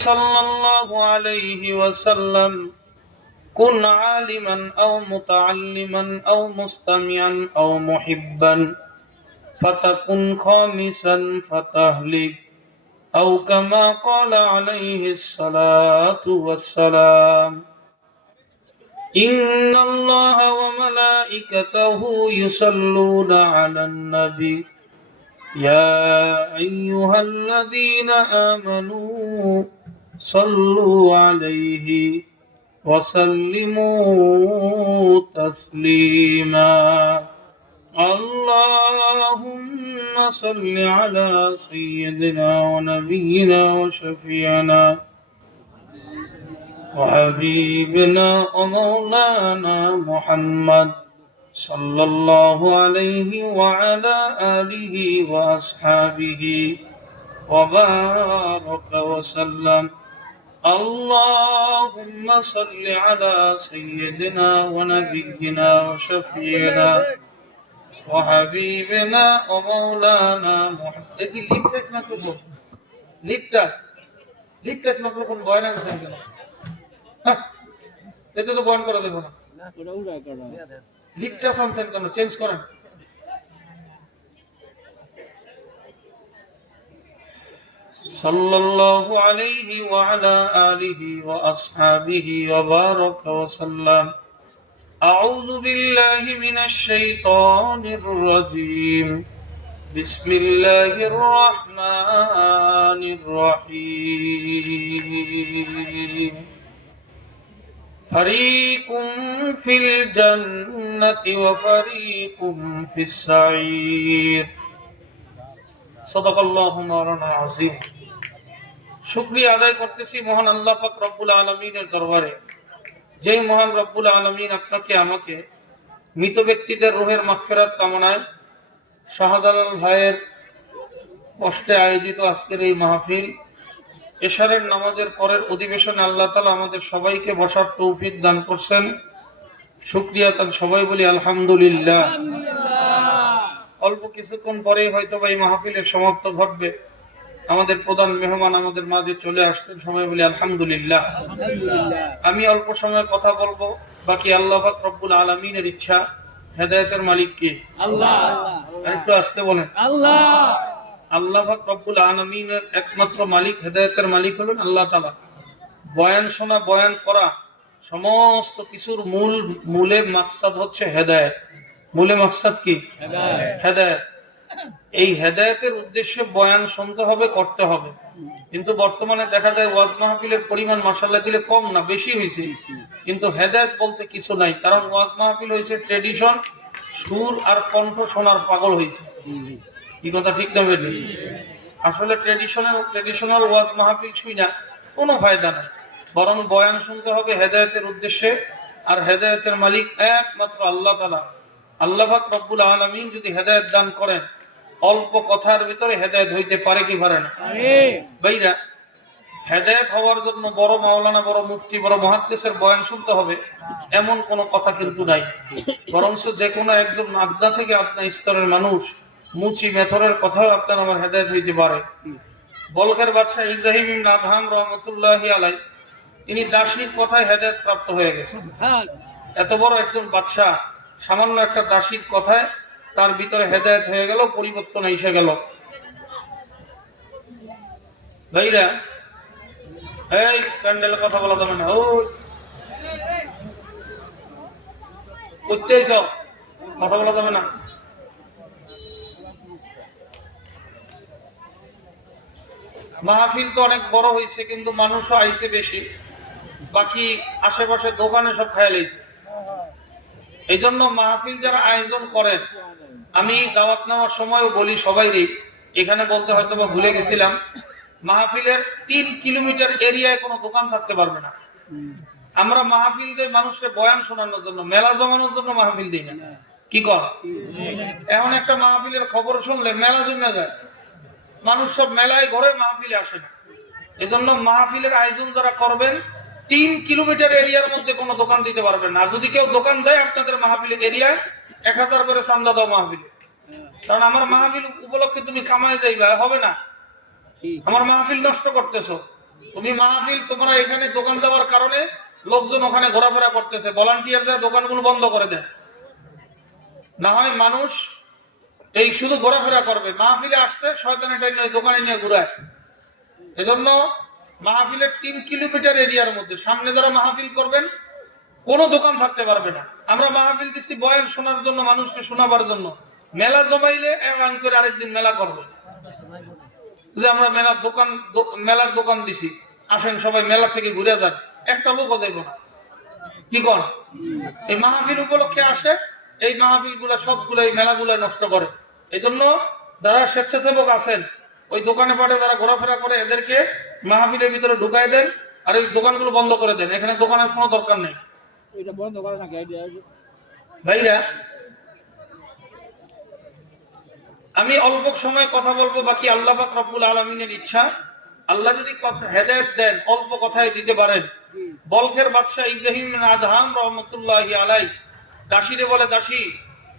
صلى الله عليه وسلم كن عالما أو متعلما أو مستمعا أو محبا فتكن خامسا فتهلك أو كما قال عليه الصلاة والسلام إن الله وملائكته يصلون على النبي يا أيها الذين آمنوا صلوا عليه وسلموا تسليما اللهم صل على سيدنا ونبينا وشفيعنا وحبيبنا ومولانا محمد صلى الله عليه وعلى آله وأصحابه وبارك وسلم اللهم صل على سيدنا ونبينا وشفيعنا وحبيبنا ومولانا محمد লিপটাস microphone বয়ান আনছেন কেন? এটা তো বয়ান করা দেব না, লিপটাস আনছেন কেন? চেঞ্জ করেন। সাল্লাল্লাহু আলাইহি ওয়া আলা আলিহি ওয়া আসহাবিহি ওয়া বারাকা ওয়া সাল্লাম। আউযু বিল্লাহি মিনাশ শাইতানির রাজীম। বিসমিল্লাহির রহমানির রহিম। ফরিকুম ফিল জান্নাতি ওয়া ফরিকুম ফিস সাঈর। সাদাকাল্লাহু মাওলানা আযীম। শুকরিয়া আদায় করতেছি মহান আল্লাহ পাক রব্বুল আলামিনের দরবারে, যেই মহান রব্বুল আলামিন আপনাকে আমাকে মৃত ব্যক্তিদের রূহের মাগফিরাত কামনায় শাহজালাল ভাইয়ের কষ্টে আয়োজিত আজকের এই মাহফিল এশারের নামাজের পরের অধিবেশনে আল্লাহ তাআলা আমাদের সবাইকে বসার তৌফিক দান করছেন। শুকরিয়া তার সবাই বলি আলহামদুলিল্লাহ। অল্প কিছুক্ষণ পরেই হয়তো এই মাহফিলের সমাপ্ত ঘটবে। আমাদের প্রধান মেহমান আমাদের মাঝে চলে আসছেন, সবাই বলি আলহামদুলিল্লাহ। আমি অল্প সময় কথা বলবো, বাকি আল্লাহ পাক রব্বুল আলামিনের ইচ্ছা। হেদায়েতের মালিক কে? আল্লাহ। একটু আসতে বলেন আল্লাহ। আল্লাহ পাক রব্বুল আলামিনের একমাত্র মালিক, হেদায়েতের মালিক হলেন আল্লাহ তাআলা। বয়ান শোনা, বয়ান করা, সমস্ত কিছুর মূলে মাকসাদ হচ্ছে হেদায়েত। মূলে মাকসাদ কি? হেদায়েত। এই হেদায়েতের উদ্দেশ্যে বয়ান শুনতে হবে, করতে হবে। কিন্তু বর্তমানে দেখা যায় ওয়াজ মাহফিলের পরিমাণ মাশাআল্লাহ দিলে কম না, বেশি হয়েছে, কিন্তু হেদায়েত বলতে কিছু নাই। কারণ ওয়াজ মাহফিল হয়েছে ট্রেডিশন, সুর আর কণ্ঠ শোনার পাগল হয়েছে। কি কথা ঠিক না বেঠিক? আসলে ট্রেডিশনাল ওয়াজ মাহফিল শুই না, কোনো ফায়দা নাই। বরং বয়ান শুনতে হবে হেদায়েতের উদ্দেশ্যে। আর হেদায়েতের মালিক একমাত্র আল্লাহ তাআলা। আল্লাহ পাক রব্বুল আলামিন যদি হেদায়েত দান করেন, অল্প কথার ভিতরে হেদায়েত হইতে পারে কি পারে না? ভাইরা, হেদায়েত হওয়ার জন্য বড় মাওলানা, বড় মুফতি, বড় মুহাদ্দিসের বয়ান শুনতে হবে এমন কোনো কথা কিন্তু নাই। বরঞ্চ যে কোনো একজন আদনা থেকে আদনা স্তরের মানুষ, মুচি মেথরের কথাও আপনার আমার হেদায়েত হইতে পারে। বলকের বাদশাহ ইব্রাহিম ইবনে আদহাম রাহমাতুল্লাহি আলাইহি, তিনি দাসীর কথায় হেদায়েত প্রাপ্ত হয়ে গেছেন। এত বড় একজন বাদশাহ সামান্য একটা দাসীর কথায় তার ভিতরে হেদায়েত হয়ে গেল, পরিবর্তন এসে গেল। ভাইরা, এই প্যান্ডেলের কথা বলা যাবে না। ওই করতেই যাও, কথা বলা যাবে না। মাহফিল তো অনেক বড় হয়েছে, কিন্তু মানুষও আইছে বেশি। বাকি আশেপাশে দোকানে সব খাইয়া লাইছে। এই জন্য মাহফিল যারা আয়োজন করেন, আমি দাওয়াত নেওয়ার সময়ও বলি সবাইরই, এখানে বলতে হয়তো বা ভুলে গেছিলাম, মাহফিলের 3 কিলোমিটার এরিয়ায় কোনো দোকান থাকতে পারবে না। আমরা মাহফিল দেই মানুষকে বয়ান শোনানোর জন্য, মেলা জমানোর জন্য মাহফিল দিই না। কি কর? এমন একটা মাহফিলের খবর শুনলে মেলা জমে যায়, মানুষ সব মেলায় ঘরে মাহফিলে আসে না। এজন্য মাহফিলের আয়োজন যারা করবেন 3 কিলোমিটার এরিয়ার মধ্যে কোনো দোকান দিতে পারবেন না। আর যদি কেউ দোকান দেয় আপনাদের মাহফিলের এরিয়ায় 1000 করে চান্দা দাও মাহফিলে। কারণ আমার মাহফিল উপলক্ষে তুমি কামাই যাইবা, হবে না। আমার মাহফিল নষ্ট করতেছো। তুমি মাহফিল, তোমরা এখানে দোকান দেওয়ার কারণে লোকজন ওখানে ঘোরাফেরা করতেছে, ভলান্টিয়াররা দোকানগুলো বন্ধ করে দেয়, না হয় মানুষ এই শুধু ঘোরাফেরা করবে। মাহফিলে আসছে শয়তান এটা নিয়ে দোকানে নিয়ে ঘুরায়। এজন্য মাহফিলের 3 কিলোমিটার এরিয়ার মধ্যে সামনে যারা মাহফিল করবেন কোনো দোকান থাকতে পারবে না। আমরা মাহফিল দিচ্ছি বয়ান শোনার জন্য, মানুষকে শোনাবার জন্য। মেলা জমাইলে এক করে আরেকদিন মেলা করবে। যে আমরা মেলার দোকান দিছি, আসেন সবাই মেলা থেকে ঘুরে যান, একটা লোকও দেব না। কি কর এই মাহফিল উপলক্ষে আসে, এই মাহফিল গুলা সবগুলো এই মেলাগুলা নষ্ট করে। এই জন্য যারা স্বেচ্ছাসেবক আছেন ওই দোকানে পাটে যারা ঘোরাফেরা করে এদেরকে মাহফিলের ভিতরে ঢুকাই দেন, আর এই দোকানগুলো বন্ধ করে দেন। এখানে দোকানের কোনো দরকার নেই ভাইরা। আমি অল্প সময় কথা বলবো, বাকি আল্লাহ পাক রব্বুল আলামিনের ইচ্ছা। আল্লাহ যদি হেদায়েত দেন অল্প কথায় দিতে পারেন। বলখের বাদশাহ ইব্রাহিম বিন আদহাম রহমতুল্লাহি আলাই দাসীরে বলে, দাসী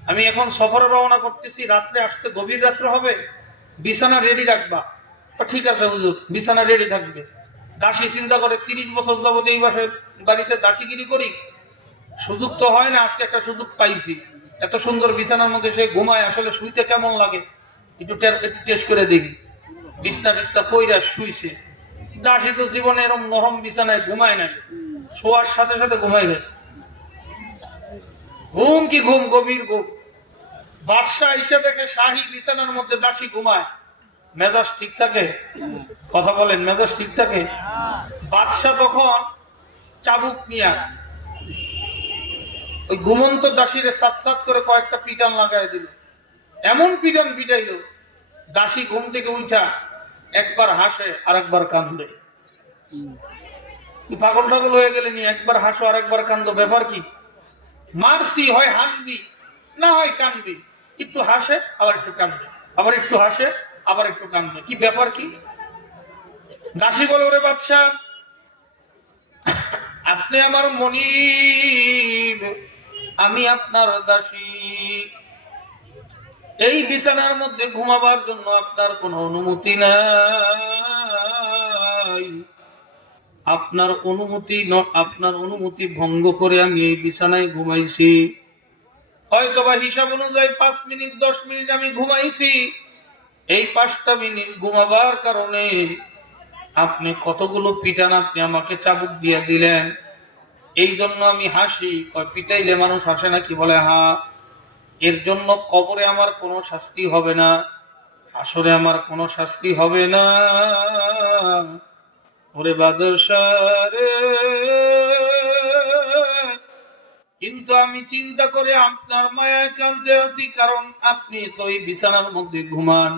আমি এখন সফরে রওনা করতেছি, রাত্রে আসতে গভীর রাত্রে হবে, বিছানা রেডি রাখবা। ঠিক আছে হুজুর, বিছানা রেডি থাকবে। দাসী চিন্তা করে 30 বছর যাবত এই বাড়িতে দাসীগিরি করি, সুযোগ তো হয় না, আজকে একটা সুযোগ পাইছি। এত সুন্দর বিছানার মধ্যে সে ঘুমায়, আসলে শুইতে কেমন লাগে একটু টেস্ট করে দেখি। বিছনা কইরা শুইছে। দাসী তো জীবনে এরকম নরম বিছানায় ঘুমায় নাই, শোয়ার সাথে সাথে ঘুমাই গেছে। ঘুম কি ঘুম, গভীর ঘুম। বাদশাহ এসে দেখে শাহী বিছানার মধ্যে দাসী ঘুমায়। মেজাজ ঠিক থাকে? কথা বলেন, মেজাজ ঠিক থাকে? বাদশাহ তখন চাবুক নিয়া ওই ঘুমন্ত দাসীরে সাত সাত করে কয়েকটা পিটান লাগাই দিল। এমন পিটান পিটাইল, দাসী ঘুম থেকে উঠা একবার হাসে আর একবার কান্দে। পাগল টাগল হয়ে গেলে নি, একবার হাসো আর একবার কান্দো, ব্যাপার কি? মারছি, হয় হাসবি না হয় কান্দবি। একটু হাসে আবার একটু কান্দে, আবার একটু হাসে আবার একটু কান্দে, কি ব্যাপার কি? দাসী বলে, ওরে বাদশাহ আপনি আমার মনিব, আমি আপনার দাসী। এই বিছানার মধ্যে ঘুমাবার জন্য আপনার কোনো অনুমতি নাই। আপনার অনুমতি ভঙ্গ করে আমি এই বিছানায় ঘুমাইছি। হয়তোবা হিসাব অনুযায়ী 5 মিনিট 10 মিনিট আমি ঘুমাইছি। এই 5টা মিনিট ঘুমাবার কারণে আপনি কতগুলো পিটান আপনি আমাকে চাবুক দিয়ে দিলেন। এই জন্য আমি হাসি। পিটাইলে মানুষ হাসে নাকি? বলে হ্যাঁ। এর জন্য কবরে আমার কোনো শাস্তি হবে না, আসরে আমার কোনো শাস্তি হবে না। ওরে বাদশাহ রে, কিন্তু আমি চিন্তা করে আপনার মায়ায় কাঁদতে আছি, কারণ আপনি তো এই বিছানার মধ্যে ঘুমান।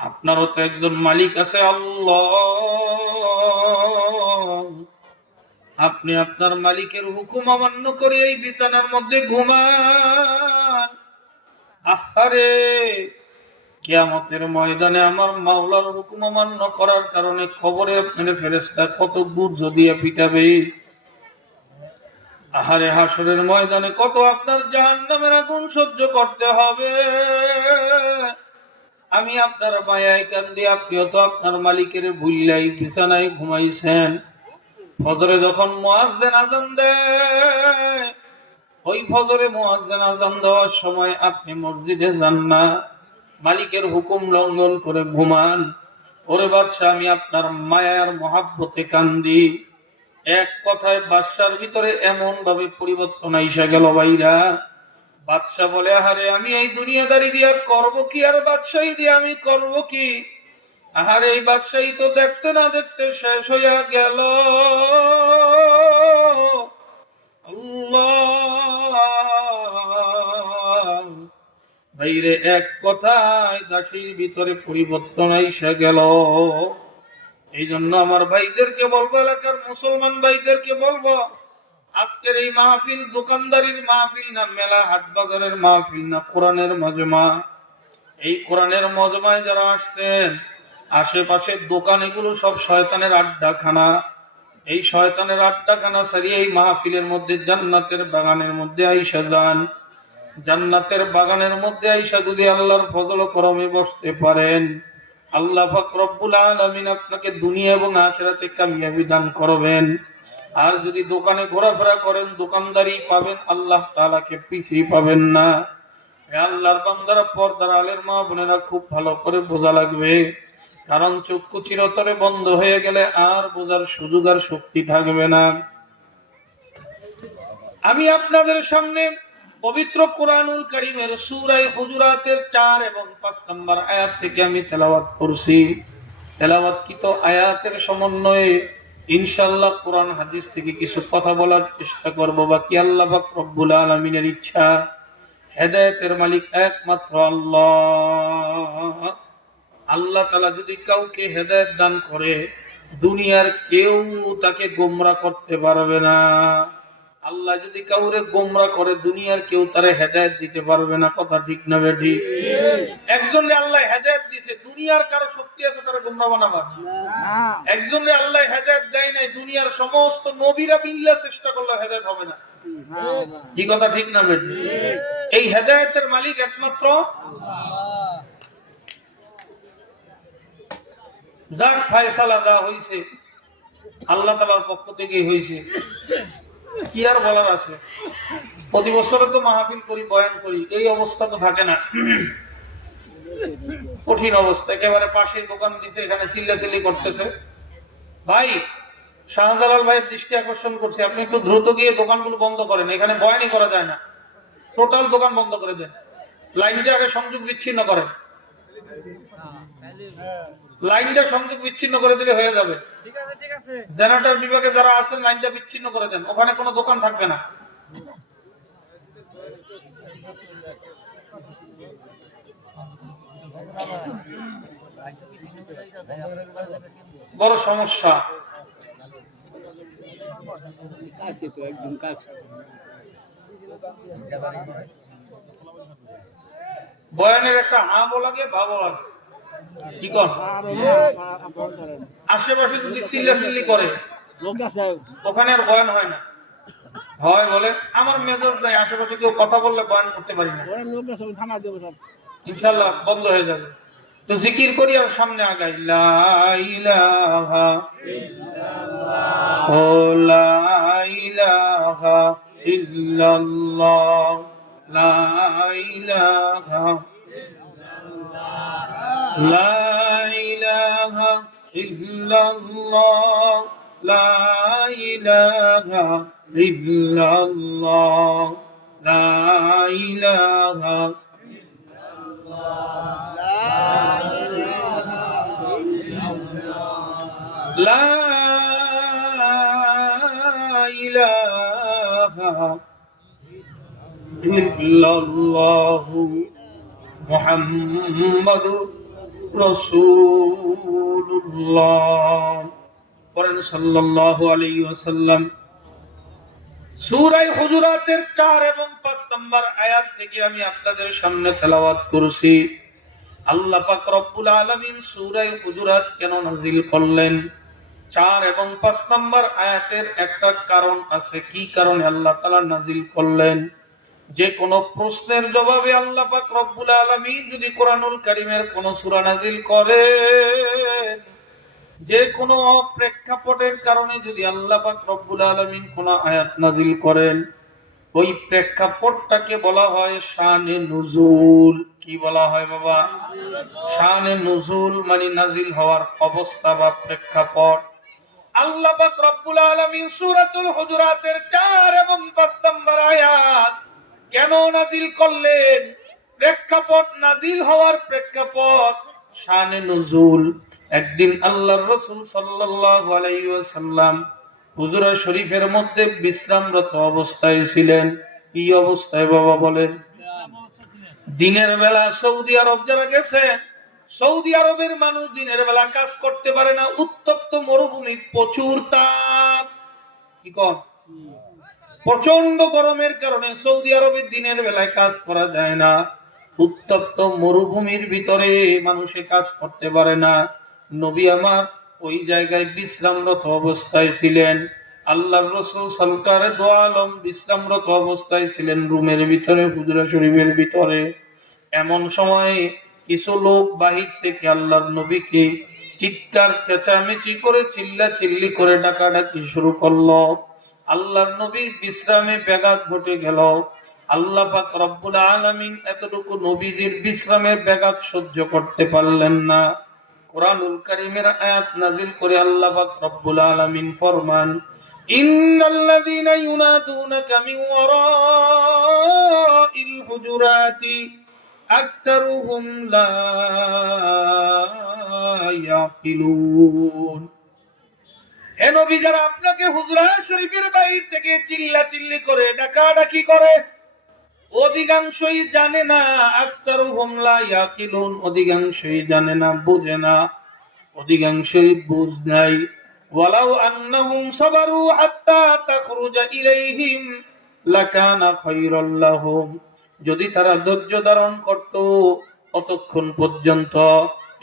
আপনারও তো একজন মালিক আছে, আল্লাহ। আপনি আপনার মালিকের হুকুম অমান্য করে এই বিছানার মধ্যে ঘুমান। আহারে, কিয়ামতের ময়দানে আমার মাওলার হুকুম অমান্য করার কারণে খবরে আপনার ফেরেশতা কত গুর্জ দিয়ে পিটাবে। আহারে, হাসরের ময়দানে কত আপনার জাহান্নামের আগুন সহ্য করতে হবে। আমি আপনার মায়ায় কান্দি, আপনিও তো আপনার মালিকের ভুল্লাই বিছানায় ঘুমাইছেন। ফজরে যখন মুয়াজ্জিন আযান দেয়, ওই ফজরে মুয়াজ্জিন আযান দেওয়ার সময় আপনি মসজিদে যান না, মালিকের হুকুম লঙ্ঘন করে ঘুমান। ওরে বাদশাহ, আমি আপনার মায়ার মহাব্বতে কান্দি। এক কথায় বাদশার ভিতরে এমন ভাবে পরিবর্তন আইসা গেল ভাইরা। বাদশাহ বলে, আহারে আমি এই দুনিয়াদারি দিয়ে করব কি, আর বাদশাহী দিয়ে আমি করব কি? আহারে, এই বাদশাহী তো দেখতে না দেখতে শেষ হইয়া গেল। আল্লাহ ভাইরে, এক কথায় দাসীর ভিতরে পরিবর্তন আইসা গেল। এই জন্য আমার ভাইদেরকে বলবো, এলাকার মুসলমান ভাইদেরকে বলবো, আজকের এই মাহফিল দোকানদারির মাহফিল না, মেলা হাট বাজারের মাহফিল না, কোরআনের মজমা। এই কোরআনের মজমায় যারা আসছেন, আশেপাশের দোকান এগুলো সব শয়তানের আড্ডাখানা। এই শয়তানের আড্ডাখানা সারিয়ে এই মাহফিলের মধ্যে জান্নাতের বাগানের মধ্যে আইসা যান। জান্নাতের বাগানের মধ্যে আইসা যদি আল্লাহর ফজল করমে বসতে পারেন, আল্লাহ পাক রব্বুল আলামিন আপনাকে দুনিয়া এবং আখিরাতে কামিয়াবি দান করবেন। আর যদি দোকানে ঘোরাফেরা করেন দোকানদারি পাবেন, আল্লাহ তাআলাকে পিছিয়ে পাবেন না। আল্লাহর বান্দারা, পর্দার আলের মা বোনেরা, খুব ভালো করে বোঝা লাগবে, কারণ চক্ষু চিরতরে বন্ধ হয়ে গেলে আর বোঝার সুযোগ আর শক্তি থাকবে না। আমি আপনাদের সামনে পবিত্র কোরআনুল কারীমের সূরা হুজুরাতের 4 এবং 5 নম্বর আয়াত থেকে আমি তেলাওয়াত করছি। তেলাওয়াতকৃত আয়াতের সমন্বয়ে ইনশাআল্লাহ কোরআন হাদিস থেকে কিছু কথা বলার চেষ্টা করব। বাকি আল্লাহ পাক রব্বুল আলামিনের ইচ্ছা। হেদায়েতের মালিক একমাত্র আল্লাহ। আল্লাহ তাআলা যদি কাউকে হেদায়েত দান করে, দুনিয়ার কেউ তাকে গোমরা করতে পারবে না। আল্লাহ যদি কাউরে গোমরা করে, দুনিয়ার কেউ তারে হেদায়েত দিতে পারবে না। কথা ঠিক না বেঠি? একজনকে আল্লাহ হেদায়েত দিয়েছে, দুনিয়ার কারো শক্তি আছে তারা গোমরা বানাবার? একজনকে আল্লাহ হেদায়েত দেয় নাই, দুনিয়ার সমস্ত নবীরা বিল্লাহ চেষ্টা করলে হেদায়েত হবে না। কি কথা ঠিক না বেঠি? এই হেদায়েতের মালিক একমাত্র আল্লাহ। যাক, ফয়সালা দেওয়া হয়েছে, আল্লাহ তাআলার পক্ষ থেকেই হয়েছে, কি আর বলার আছে। প্রতি বছরে তো মাহফিল করি, বয়ান করি, এই অবস্থা তো থাকে না। কঠিন অবস্থা। একেবারে পাশে দোকান দিতে এখানে চিল্লাচিল্লি করতেছে। ভাই, শাহজালাল ভাইয়ের দৃষ্টি আকর্ষণ করছে, আপনি একটু দ্রুত গিয়ে দোকানগুলো বন্ধ করেন, এখানে বয়ানই করা যায় না। টোটাল দোকান বন্ধ করে দেন, লাইনটা আগে সংযোগ বিচ্ছিন্ন করেন। লাইনটা সংযোগ বিচ্ছিন্ন করে দিলে হয়ে যাবে। ঠিক আছে, ঠিক আছে। জেনারেটর বিভাগে যারা আছেন লাইনটা বিচ্ছিন্ন করে দেন, ওখানে কোনো দোকান থাকবে না। বড় সমস্যা। বয়ানের একটা হামও লাগে, ভাবও লাগে। কি কর? আশেপাশে যদি চিল্লাচিল্লি করে ওখানে আর বয়ান হয় না। হয় বলে আমার মেজাজ নাই, আশেপাশে কেউ কথা বললে বয়ান করতে পারি না। ইনশাআল্লাহ বন্ধ হয়ে যাবে। তো জিকির করি আর সামনে আগাই। লা ইলাহা ইল্লাল্লাহ, লা ইলাহা ইল্লাল্লাহ, লা ইলাহা লা ইলাহা ইল্লাল্লাহ, লা ইলাহা ইল্লাল্লাহ, লা ইলাহা লা ইলাহা ইল্লাল্লাহু মুহাম্মাদুর রাসূলুল্লাহ। পড়েন সাল্লাল্লাহু আলাইহি ওয়াসাল্লাম। সূরা হুজুরাতের 4 এবং 5 নম্বর আয়াত থেকে আমি আপনাদের সামনে তেলাওয়াত করছি। আল্লাহ পাক রব্বুল আলামিন সূরা হুজুরাত কেন নাযিল করলেন? 4 এবং 5 নম্বর আয়াতের একটা কারণ আছে। কি কারণে আল্লাহ তাআলা নাযিল করলেন? যে কোন প্রশ্নের জবাবে আল্লাহ পাক রব্বুল আলামিন যদি কোরআনুল কারীমের কোন সূরা নাযিল করেন, যে কোন প্রেক্ষাপটের কারণে যদি আল্লাহ পাক রব্বুল আলামিন কোন আয়াত নাযিল করেন, ওই প্রেক্ষাপটটাকে বলা হয় শানে নুজুল। কি বলা হয় বাবা? শানে নুজুল মানে নাযিল হওয়ার অবস্থা বা প্রেক্ষাপট। আল্লাহ পাক রব্বুল আলামিন সূরাতুল হুজুরাতের 4 এবং 5 নম্বর আয়াত কেন নাযিল করলেন? প্রেক্ষাপট, নাযিল হওয়ার প্রেক্ষাপট, শানে নুজুল। একদিন আল্লাহর রাসূল সাল্লাল্লাহু আলাইহি ওয়াসাল্লাম হুজরা শরীফের মধ্যে বিশ্রামরত অবস্থায় ছিলেন। কি অবস্থায় বাবা বলেন? দিনের বেলা সৌদি আরব যারা গেছেন, সৌদি আরবের মানুষ দিনের বেলা কাজ করতে পারে না। উত্তপ্ত মরুভূমি, প্রচুর তাপ। কি কর? প্রচন্ড গরমের কারণে সৌদি আরবের দিনের বেলায় কাজ করা যায় না। উত্তপ্ত মরুভূমির ভিতরে মানুষে কাজ করতে পারে না। নবী আমার ওই জায়গায় বিশ্রামরত অবস্থায় ছিলেন। আল্লাহর রাসূল সরকারে দো আলম বিশ্রামরত অবস্থায় ছিলেন রুমের ভিতরে, হুজরা শরীফের ভিতরে। এমন সময় কিছু লোক বাহির থেকে আল্লাহর নবীকে চিৎকার চেঁচামেচি করে চিল্লাচিল্লি করে ডাকাডাকি শুরু করলো। আল্লাহর নবীর বিশ্রামে ব্যাঘাত ঘটে গেল। আল্লাহ পাক রব্বুল আলামিন এতটুকু নবীদের বিশ্রামের ব্যাঘাত সহ্য করতে পারলেন না। কোরআনুল কারীমের আয়াত নাযিল করে আল্লাহ পাক রব্বুল আলামিন ফরমান, ইন্নাল্লাযীনা ইউনাদুনাকা মিন ওয়ারাইল হুজুরাতি আকতারুহুম লা ইয়াকিলুন। হে নবী, যারা আপনাকে হুজরাত শরীফের বাইরে থেকে চিল্লাচিল্লি করে ডাকাডাকি করে, অধিকাংশই জানে না। আকসারুহুম লা ইয়াকিলুন, অধিকাংশই জানে না, বুঝে না, অধিকাংশই বুঝ নাই। ওয়ালাউ আন্নাহুম সাবারু হাত্তা তাখরুজা ইলাইহিম লাকানা খায়রাল লাহুম, যদি তারা ধৈর্য ধারণ করত ততক্ষণ পর্যন্ত,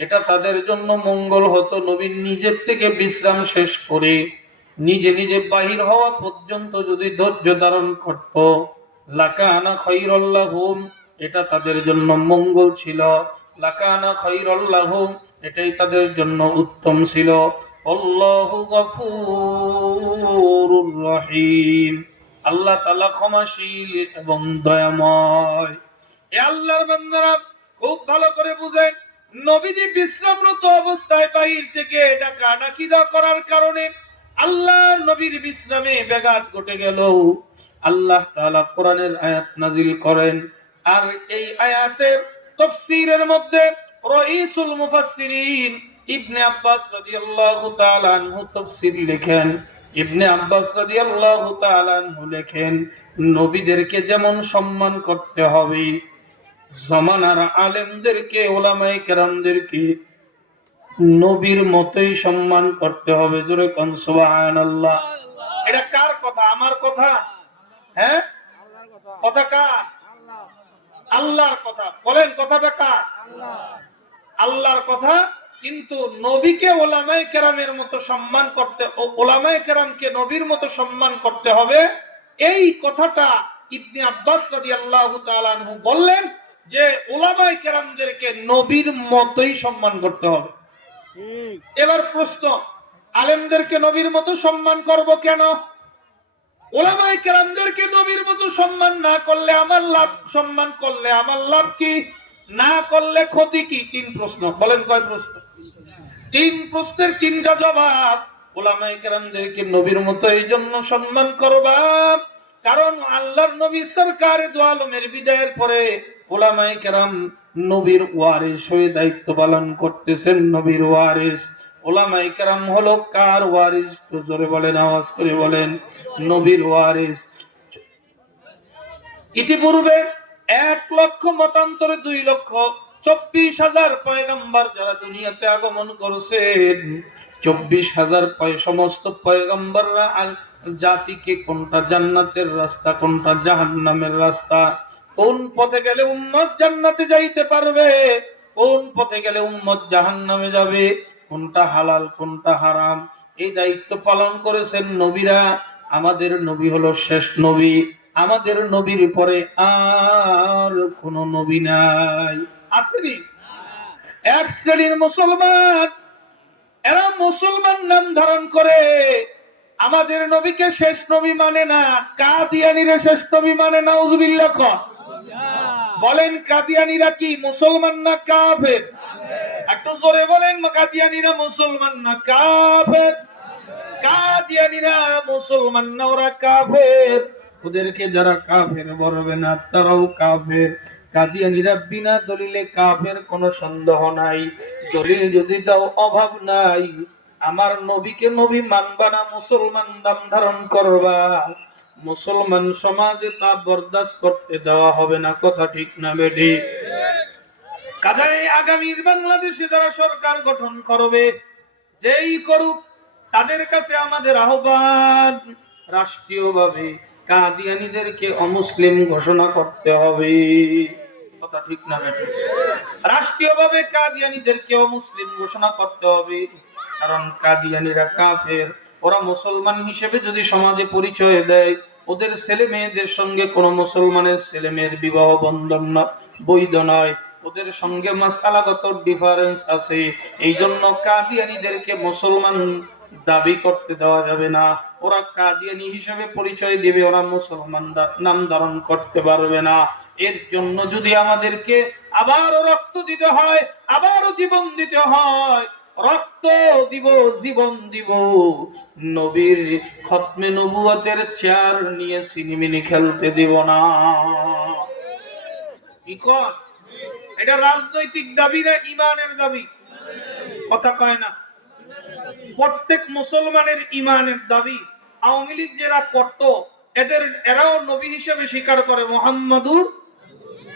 এটা তাদের জন্য মঙ্গল হতো। নবী নিজের থেকে বিশ্রাম শেষ করে নিজে নিজে বাহির হওয়া পর্যন্ত যদি ধৈর্য ধারণ করত, লাকানা খায়রাল লাহুম, এটা তাদের জন্য মঙ্গল ছিল। লাকানা খায়রাল লাহুম, এটাই তাদের জন্য উত্তম ছিল। আল্লাহু গফুরুর রহিম, আল্লাহ তাআলা ক্ষমাশীল এবং দয়াময়। এ আল্লাহর বান্দারা খুব ভালো করে বুঝেন, নবীজি বিশ্রামরত অবস্থায় বাহির থেকে ডাকাডাকি করার কারণে আল্লাহর নবীর বিশ্রামে ব্যাঘাত ঘটে গেল। আল্লাহ তাআলা কোরআনের আয়াত নাযিল করেন, আর এই আয়াতের তাফসীরের মধ্যে রাইসুল মুফাসসিরিন ইবনে আব্বাস রাদিয়াল্লাহু তাআলা আনহু তাফসীর লেখেন। ইবনে আব্বাস রাদিয়াল্লাহু তাআলা আনহু লেখেন, নবীদেরকে যেমন সম্মান করতে হবে, জামানার আলেমদেরকে, ওলামায়ে কেরামদেরকে নবীর মতোই সম্মান করতে হবে। জোরে কোন সুবহানাল্লাহ। এটা কার কথা? আমার কথা? হ্যাঁ, কথা কার? আল্লাহর কথা। বলেন, কথাটা কার? আল্লাহর কথা। কিন্তু নবীকে ওলামায়ে কেরামের মতো সম্মান করতে, ওলামায়ে কেরামকে নবীর মতো সম্মান করতে হবে, এই কথাটা ইবনে আব্বাস রাদিয়াল্লাহু তাআলা আনহু বললেন যে ওলামায়ে কেরামদেরকে নবীর মতোই সম্মান করতে হবে। এবার প্রশ্ন, আলেমদেরকে নবীর মতো সম্মান করব কেন? ওলামায়ে কেরামদেরকে নবীর মতো সম্মান না করলে আমার লাভ, সম্মান করলে আমার লাভ কি, না করলে ক্ষতি কি? তিন প্রশ্ন। বলেন কয় প্রশ্ন? তিন প্রশ্নের তিনটা জবাব। ওলামায়ে কেরামদেরকে নবীর মতো এই জন্য সম্মান করবা কারণ আল্লাহর নবী সরকারে দু আলমের বিদায়ের পরে ওলামায়ে কেরাম নবীর ওয়ারিস হয়ে দায়িত্ব পালন করতেছেন। নবীর ওয়ারিস। ওলামায়ে কেরাম হলো কার ওয়ারিস? তো জোরে বলেন, আওয়াজ করে বলেন, নবীর ওয়ারিস। ইতিপূর্বে 1 লক্ষ মতান্তরে 2 লক্ষ 24,000 পয়গম্বর যারা দুনিয়াতে আগমন করেছেন, 24,000 সমস্ত পয়গম্বররা জাতিকে কোনটা জান্নাতের রাস্তা, কোনটা জাহান্নামের রাস্তা, কোন পথে গেলে উম্মত জান্নাতে যাইতে পারবে, কোন পথে গেলে উম্মত জাহান্নামে যাবে, কোনটা হালাল কোনটা হারাম, এই দায়িত্ব পালন করেছেন নবীরা। আমাদের নবী হলো শেষ নবী। আমাদের নবীর পরে আর কোন নবী নাই। আসেনি? এক শ্রেণীর মুসলমান, এরা মুসলমান নাম ধারণ করে আমাদের নবীকে শেষ নবী মানে না, কাদিয়ানীরা শেষ নবী মানে। নাউযুবিল্লাহ। বলেন, কাদিয়ানীরা কি মুসলমান না কাফের? একটু জোরে বলেন, কাদিয়ানীরা মুসলমান না কাফের? কাদিয়ানীরা মুসলমান না, ওরা কাফের। ওদেরকে যারা কাফের বলবে না, তারাও কাফের। কাদিয়ানীরা বিনা দলিলে কাফের, কোনো সন্দেহ নাই। দলিল যদি দাও, অভাব নাই। আমার নবীকে নবী মানবা না, মুসলমান নাম ধারণ করবা, মুসলমান সমাজে তা বরদাস্ত করতে দেওয়া হবে না। কথা ঠিক না বেঠি? কাজে আগামীর বাংলাদেশে যারা সরকার গঠন করবে, যেই করুক, তাদের কাছে আমাদের আহ্বান, রাষ্ট্রীয়ভাবে কাদিয়ানীদেরকে অমুসলিম ঘোষণা করতে হবে। কথা ঠিক না বেঠি? রাষ্ট্রীয়ভাবে কাদিয়ানীদেরকে অমুসলিম ঘোষণা করতে হবে, কারণ কাদিয়ানীরা কাফের। ওরা মুসলমান হিসেবে যদি সমাজে পরিচয় দেয়, ওদের ছেলে মেয়েদের সঙ্গে কোনো মুসলমানের ছেলে মেয়ের বিবাহ বন্ধন বৈধ নয়। ওদের সঙ্গে মাসআলাগত ডিফারেন্স আছে। এই জন্য কাদিয়ানীদেরকে মুসলমান দাবি করতে দেওয়া যাবে না। ওরা কাদিয়ানী হিসেবে পরিচয় দিবে, ওরা মুসলমান নাম ধারণ করতে পারবে না। এর জন্য যদি আমাদেরকে আবারও রক্ত দিতে হয়, আবারও জীবন দিতে হয়, রক্ত দিব, জীবন দিব। নবীর খতমে নবুয়তের চেয়ার নিয়ে সিনেমিনি খেলতে দিব না। কি কর? এটা রাজনৈতিক দাবি না ইমানের দাবি? কথা কয় না। প্রত্যেক মুসলমানের ইমানের দাবি। আওয়ামী লীগ যারা করত, এরাও নবী হিসেবে স্বীকার করে মুহাম্মাদুর।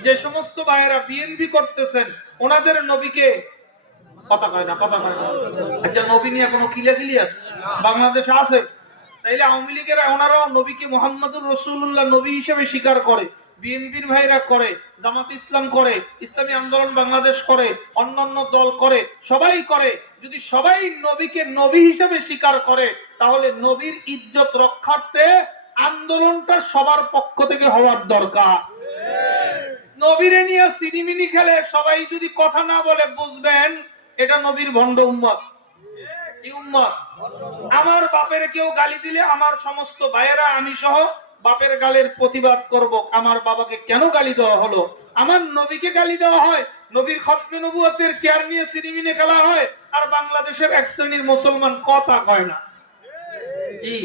যে সমস্ত ভাইয়েরা বিএনপি করতেছেন, ওনাদের নবীকে কথা কয় না, কথা কয় না। আচ্ছা, নবী নিয়ে কোনো কিলাকিলি আছে বাংলাদেশে আছে? তাইলে আওয়ামী লীগের ওনারাও নবীকে মুহাম্মাদুর রাসূলুল্লাহ নবী হিসেবে স্বীকার করে। বিএনপির ভাইরা করে, জামাত ইসলাম করে, ইসলামী আন্দোলন বাংলাদেশ করে, অন্যান্য দল করে, সবাই করে। যদি সবাই নবীকে নবী হিসেবে স্বীকার করে, তাহলে নবীর ইজ্জত রক্ষার্থে আন্দোলনটা সবার পক্ষ থেকে হওয়ার দরকার। নবীরে নিয়ে সিনিমিনি খেলে সবাই যদি কথা না বলে, বুঝবেন এটা নবীর ভণ্ড উম্মত। কি উম্মত? আমার বাপের কেউ গালি দিলে আমার সমস্ত ভাইয়েরা আমি সহ বাপের গালের প্রতিবাদ করব। আমার বাবাকে কেন গালি দেওয়া হলো? আমার নবীকে গালি দেওয়া হয়, নবীর খতমে নবুয়তের চেয়ার নিয়ে সিনেমিনে খেলা হয়, আর বাংলাদেশের এক শ্রেণীর মুসলমান কথা কয় না। কি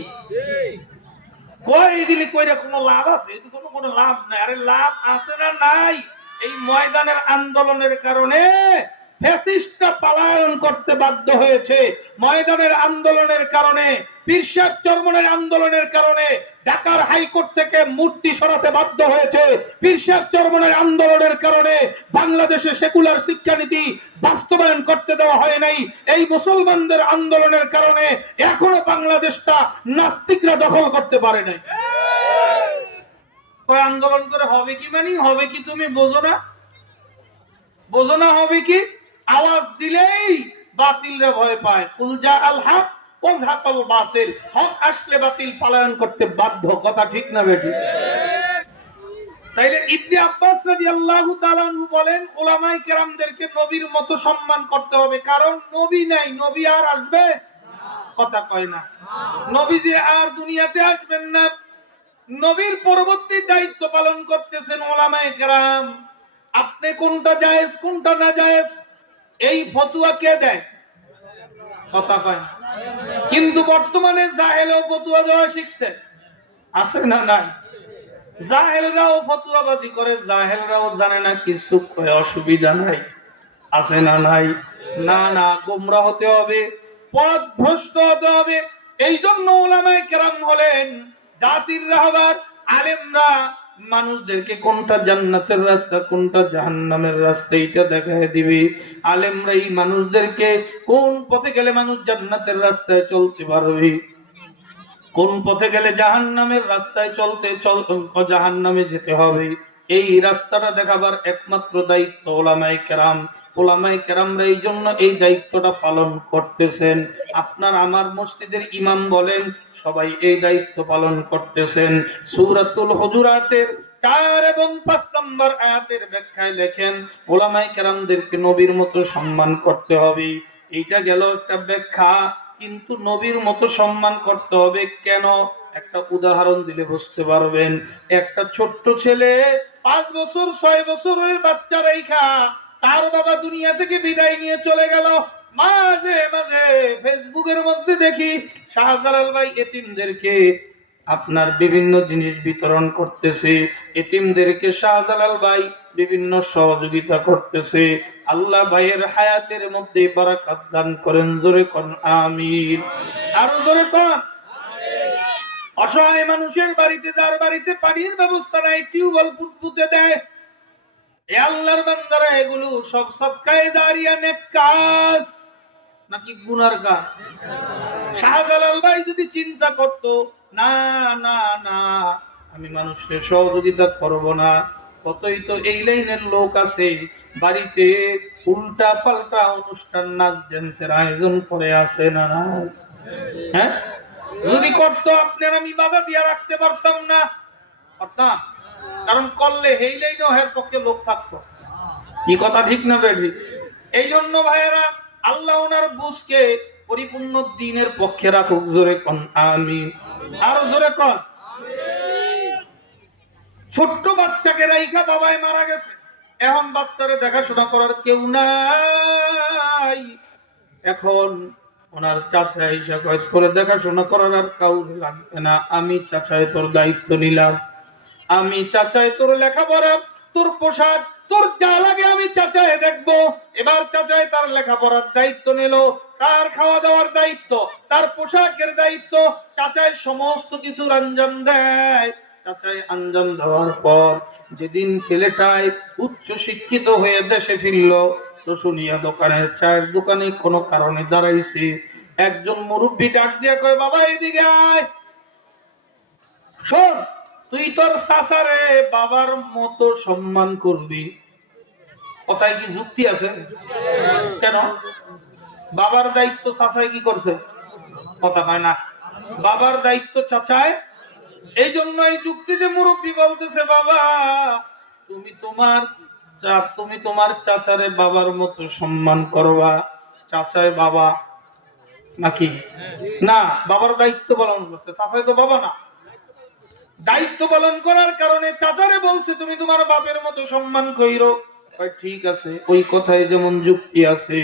কয় দিলে কইরা কোনো লাভ আছে? কোনো লাভ নাই। আরে লাভ আছে না নাই? এই ময়দানের আন্দোলনের কারণে ফ্যাসিস্টরা পলায়ন করতে বাধ্য হয়েছে। ময়দানের আন্দোলনের কারণে, পীর সাহেব চরমনের আন্দোলনের কারণে ঢাকার হাইকোর্ট থেকে মূর্তি সরাতে বাধ্য হয়েছে। পীর সাহেব চরমনের আন্দোলনের কারণে বাংলাদেশে সেকুলার শিক্ষানীতি বাস্তবায়ন করতে দেওয়া হয় নাই। এই মুসলমানদের আন্দোলনের কারণে এখনো বাংলাদেশটা নাস্তিকরা দখল করতে পারে নাই। আন্দোলন করে হবে কি? মানে হবে কি? তুমি বোঝো না? বোঝো না হবে কি? আওয়াজ দিলেই বাতিলরা ভয় পায়। কুলজা আল হক ওয়াজহাকাল বাতিল। হক আসলে বাতিল পলায়ন করতে বাধ্য। কথা ঠিক না বেঠি? তাইলে ইবনে আব্বাস রাদিয়াল্লাহু তাআলা আনহু বলেন, উলামায়ে কেরামদেরকে নবীর মতো সম্মান করতে হবে, কারণ নবী নাই, নবী আর আসবে? কথা কয় না। নবীজি আর দুনিয়াতে আসবেন না। নবীর পরবর্তী দায়িত্ব পালন করতেছেন উলামায়ে কেরাম। আপনি কোনটা জায়েজ কোনটা না জায়েজ এই ফতোয়া কে দেয়? কথা কয় না। কিন্তু বর্তমানে জাহেলও ফতোয়া দেওয়া শিখছে, আছে না নাই? জাহেলরাও ফতোয়াবাজি করে, জাহেলরাও জানে না কিছু, অসুবিধা নাই, আছে না নাই? না না, গোমরা হতে হবে, পথভ্রষ্ট হতে হবে। এই জন্য উলামায়ে কেরাম হলেন জাতির রাহবার। আলেমরা মানুষদেরকে কোনটা জান্নাতের রাস্তা কোনটা জাহান্নামের রাস্তা এটা দেখায় দিবে। আলেমরাই মানুষদেরকে কোন পথে গেলে মানুষ জান্নাতের রাস্তায় চলতে পারবে, কোন পথে গেলে জাহান্নামের রাস্তায় জাহান্নামে যেতে হবে, এই রাস্তাটা দেখাবার একমাত্র দায়িত্ব উলামায়ে কেরাম। উলামায়ে কেরামরা এই জন্য এই দায়িত্বটা পালন করতেছেন। আপনার আমার মসজিদের ইমাম বলেন, সবাই এই দায়িত্ব পালন করতেছেন। সূরাতুল হুজুরাতের 4 এবং 5 নম্বর আয়াতের ব্যাখ্যায় লেখেন, উলামায়ে কেরামদেরকে নবীর মতো সম্মান করতে হবে। এইটা গেল একটা ব্যাখ্যা। কিন্তু নবীর মতো সম্মান করতে হবে কেন? একটা উদাহরণ দিলে বুঝতে পারবেন। একটা ছোট্ট ছেলে 5 বছর 6 বছরের বাচ্চা রেখা তার বাবা দুনিয়া থেকে বিদায় নিয়ে চলে গেল। মাঝে মাঝে ফেসবুকের মধ্যে দেখি শাহজালাল ভাই এতিমদেরকে আপনার বিভিন্ন জিনিস বিতরণ করতেছে, এতিমদেরকে শাহজালাল ভাই বিভিন্ন সহযোগিতা করতেছে। আল্লাহ ভাইয়ের হায়াতের মধ্যে বারাকাত দান করেন, জোরে কোন আমিন। আরো জোরে কোন আমিন। অসহায় মানুষের বাড়িতে, যার বাড়িতে পানির ব্যবস্থা নাই, টিউবওয়েল পুঁতে দেয়। এ আল্লাহর বান্দারা, এগুলো সব সদকায়ে জারিয়া নেক কাজ নাকি গুনার কাজ? শাহজালাল ভাই যদি চিন্তা করত, না না না, আমি মানুষের সহযোগিতা করব না, কতই তো এই লাইনের লোক আছে বাড়িতে উল্টা পাল্টা অনুষ্ঠান নাচ ড্যান্সের আয়োজন করে, আছে না না? হ্যাঁ, যদি করতো আপনার আমি বাধা দিয়ে রাখতে পারতাম না, পারতাম? কারণ করলে এই লাইনেও এর পক্ষে লোক থাকতো। কি কথা ঠিক না বেঠি? এই জন্য ভাইয়েরা, আল্লাহ ওনার বুঝকে পরিপূর্ণ দ্বীনের পক্ষে রাখুক। জোরে কোন আমিন, আরো জোরে কোন। ছোট্ট বাচ্চাকে রাইখা বাবাই মারা গেছে, এখন বাচ্চারে দেখাশোনা করার কেউ নাই। এখন ওনার চাচা এসে কয় করে দেখাশোনা করার আর কাউরে লাগবে না, আমি চাচাই তোর দায়িত্ব নিলাম। আমি চাচাই তোর লেখাপড়া, তোর পোশাক, তোর যা লাগে আমি চাচাই দেখবো। এবার চাচাই তার লেখাপড়ার দায়িত্ব নিল, তার খাওয়া দাওয়ার দায়িত্ব, তার পোশাকের দায়িত্ব, চাচাই সমস্ত কিছুর আঞ্জাম দেয়। চাচাই আঞ্জাম দেওয়ার পর যেদিন ছেলেটাই উচ্চ শিক্ষিত হয়ে দেশে ফিরল, রসুনিয়া দোকানের চায়ের দোকানে কোনো কারণে দাঁড়াইছে, একজন মুরব্বী ডাক দিয়ে কয়, বাবা এদিকে আয়, শোন, তুই তোর চাচারে বাবার মতো সম্মান করবি। কথায় কি যুক্তি আছে? কেন? বাবার দায়িত্ব চাচাই কি করছে? কথা হয় না, বাবার দায়িত্ব চাচায়। এই জন্য এই যুক্তিতে মুরব্বী বলতেছে, বাবা তুমি তোমার চাচারে বাবার মতো সম্মান করবা। চাচায় বাবা নাকি না? বাবার দায়িত্ব পালন করছে, চাচাই তো বাবা না। দায়িত্ব পালন করার কারণে চাচারে বলছে তুমি তোমার বাপের মতো সম্মান কইরো। ঠিক আছে, ওই কথায় যেমন যুক্তি আছে।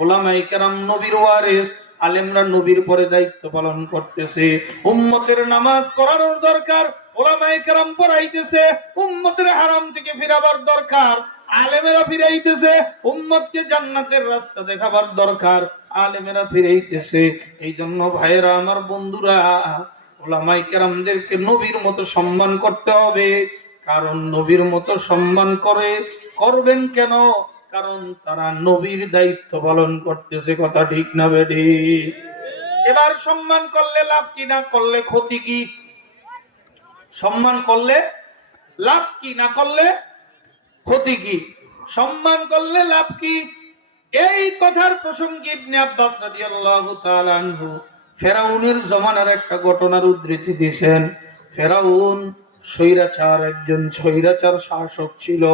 ওলামায়ে কেরাম নবীর ওয়ারিস, আলেমরা নবীর পরে দায়িত্ব পালন করতেছে। উম্মতের নামাজ পড়ানোর দরকার, ওলামায়ে কেরাম পড়াইতেছে। উম্মতের হারাম থেকে ফিরাবার দরকার, আলেমেরা ফিরাইতেছে। উম্মতকে জান্নাতের রাস্তা দেখাবার দরকার, আলেমেরা ফিরাইতেছে। এই জন্য ভাইয়েরা আমার, বন্ধুরা, ওলামায়ে কেরামদেরকে নবীর মতো সম্মান করতে হবে। কারণ নবীর মতো সম্মান করবেন কেন? কারণ তারা নবীর দায়িত্ব পালন করতেছে। কথা ঠিক না বেঠি? এবার সম্মান করলে লাভ কি, না করলে ক্ষতি কি? সম্মান করলে লাভ কি, না করলে ক্ষতি কি? সম্মান করলে লাভ কি? এই কথার প্রসঙ্গে ইবনে আব্বাস রাদিয়াল্লাহু তাআলা আনহু ফেরাউনের জমানার একটা ঘটনার উদ্ধৃতি দিয়েছেন। ফেরাউন স্বৈরাচার, একজন স্বৈরাচার শাসক ছিল।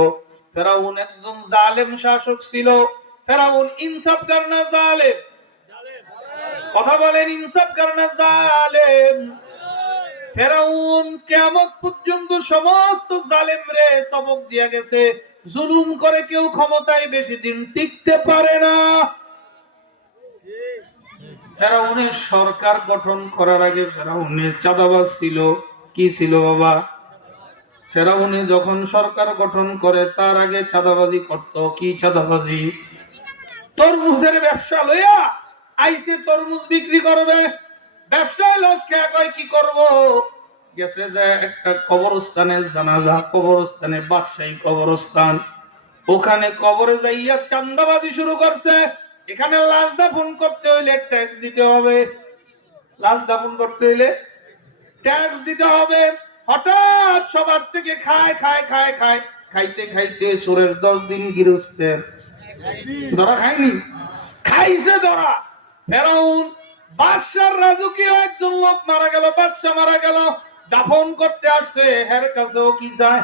ফেরাউন একজন জালেম শাসক ছিল। ফেরাউন ইনসাফগার না জালেম? কথা বলেন, ইনসাফগার না জালেম? ফেরাউন কিয়ামত পর্যন্ত সমস্ত জালেমরে সবক দিয়া গেছে, জুলুম করে কেউ ক্ষমতায় বেশি দিন টিকতে পারে না। ফেরাউনের সরকার গঠন করার আগে ফেরাউনের চাঁদাবাজ ছিল। কি ছিল বাবা? ফেরাউনে যখন সরকার গঠন করে তার আগে চাঁদাবাজি করত। কি চাঁদাবাজি? তরমুজের ব্যবসা লইয়া আইসে, তরমুজ বিক্রি করবে, ব্যবসায় লস খেয়া কয় কি করব, গেছে যে একটা কবরস্থানের জানাজা, কবরস্থানে বাদশাহী কবরস্থান, ওখানে কবরে যাইয়া চাঁদাবাজি শুরু করছে। এখানে লাশ দাফন করতে হইলে ট্যাক্স দিতে হবে, লাশ দাফন করতে হইলে ট্যাক্স দিতে হবে। হঠাৎ সবার থেকে খায় খায় খায় খায়, খাইতে খাইতে সুরের 10 দিন গৃহস্থের ধরা খায়নি, খাইছে ধরা। ফেরাউন বাদশার রাজকীয় একজন লোক মারা গেল, বাদশা মারা গেল, দাফন করতে আসছে, হের কাছেও কি যায়?